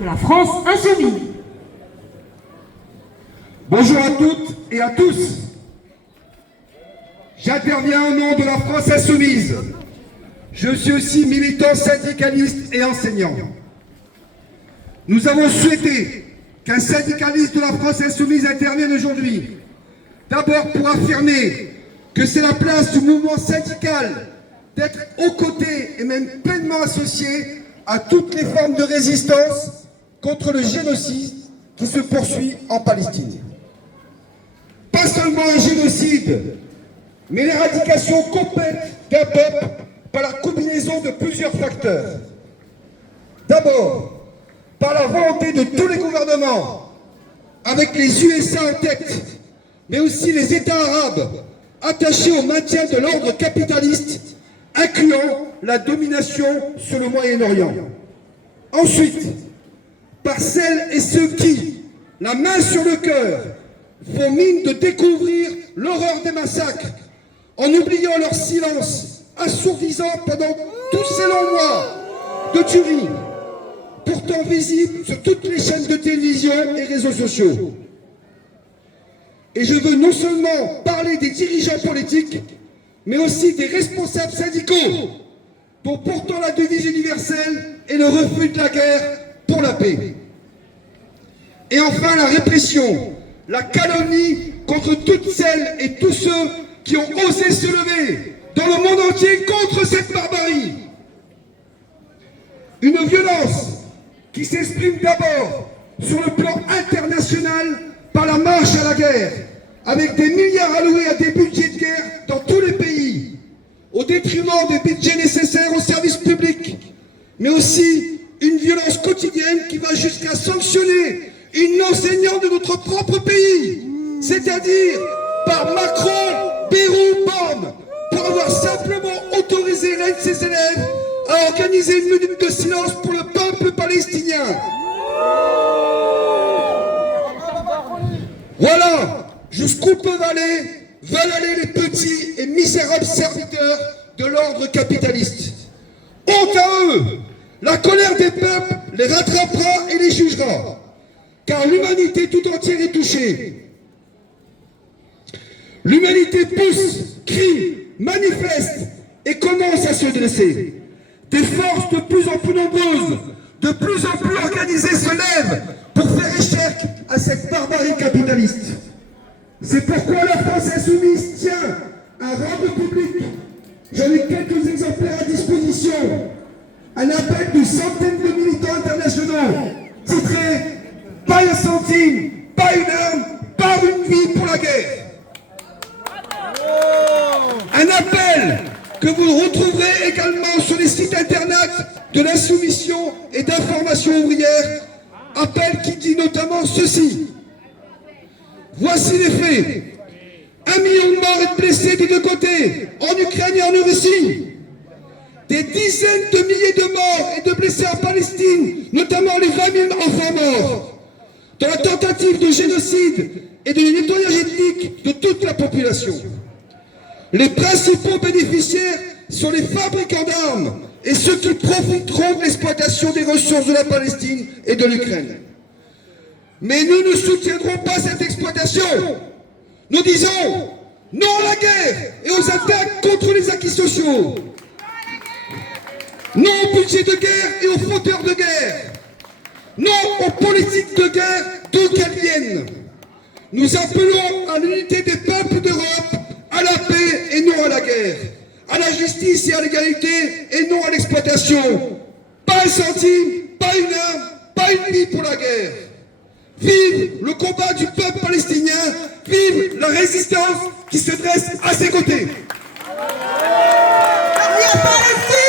de la France insoumise. Bonjour à toutes et à tous. J'interviens au nom de la France insoumise. Je suis aussi militant syndicaliste et enseignant. Nous avons souhaité qu'un syndicaliste de la France insoumise intervienne aujourd'hui. D'abord pour affirmer que c'est la place du mouvement syndical d'être aux côtés et même pleinement associé à toutes les formes de résistance contre le génocide qui se poursuit en Palestine. Pas seulement un génocide, mais l'éradication complète d'un peuple par la combinaison de plusieurs facteurs. D'abord, par la volonté de tous les gouvernements, avec les USA en tête, mais aussi les États arabes, attachés au maintien de l'ordre capitaliste, incluant la domination sur le Moyen-Orient. Ensuite, par celles et ceux qui, la main sur le cœur, font mine de découvrir l'horreur des massacres, en oubliant leur silence assourdissant pendant tous ces longs mois de tuerie, pourtant visibles sur toutes les chaînes de télévision et réseaux sociaux. Et je veux non seulement parler des dirigeants politiques, mais aussi des responsables syndicaux, dont pourtant la devise universelle est le refus de la guerre pour la paix. Et enfin la répression, la calomnie contre toutes celles et tous ceux qui ont osé se lever dans le monde entier contre cette barbarie. Une violence qui s'exprime d'abord sur le plan international par la marche à la guerre, avec des milliards alloués à des budgets de guerre dans tous les pays, au détriment des budgets nécessaires aux services publics, mais aussi une violence quotidienne qui va jusqu'à sanctionner une enseignante de notre propre pays, c'est-à-dire par Macron, Bayrou, Borne, pour avoir simplement autorisé l'un de ses élèves à organiser une minute de silence pour le peuple palestinien. Voilà jusqu'où veulent aller les petits et misérables serviteurs de l'ordre capitaliste. Honte à eux! La colère des peuples les rattrapera et les jugera, car l'humanité tout entière est touchée. L'humanité pousse, crie, manifeste et commence à se dresser. Des forces de plus en plus nombreuses, de plus en plus organisées se lèvent pour faire échec à cette barbarie capitaliste. C'est pourquoi la France insoumise tient un rendez-vous public. J'en ai quelques exemplaires à disposition. Un appel de centaines de militants internationaux, titré « Pas un centime, pas une arme, pas une vie pour la guerre ». Un appel que vous retrouverez également sur les sites internet de l'Insoumission et d'Information ouvrière, appel qui dit notamment ceci. Voici les faits. 1 million de morts et de blessés des deux côtés, en Ukraine et en Russie. Des dizaines de milliers de morts et de blessés en Palestine, notamment les 20 000 enfants morts, dans la tentative de génocide et de nettoyage ethnique de toute la population. Les principaux bénéficiaires sont les fabricants d'armes et ceux qui profiteront de l'exploitation des ressources de la Palestine et de l'Ukraine. Mais nous ne soutiendrons pas cette exploitation. Nous disons non à la guerre et aux attaques contre les acquis sociaux. Non au budget de guerre et aux fauteurs de guerre. Non aux politiques de guerre d'où qu'elles viennent. Nous appelons à l'unité des peuples d'Europe, à la paix et non à la guerre, à la justice et à l'égalité et non à l'exploitation. Pas un centime, pas une arme, pas une vie pour la guerre. Vive le combat du peuple palestinien, vive la résistance qui se dresse à ses côtés. Palestine!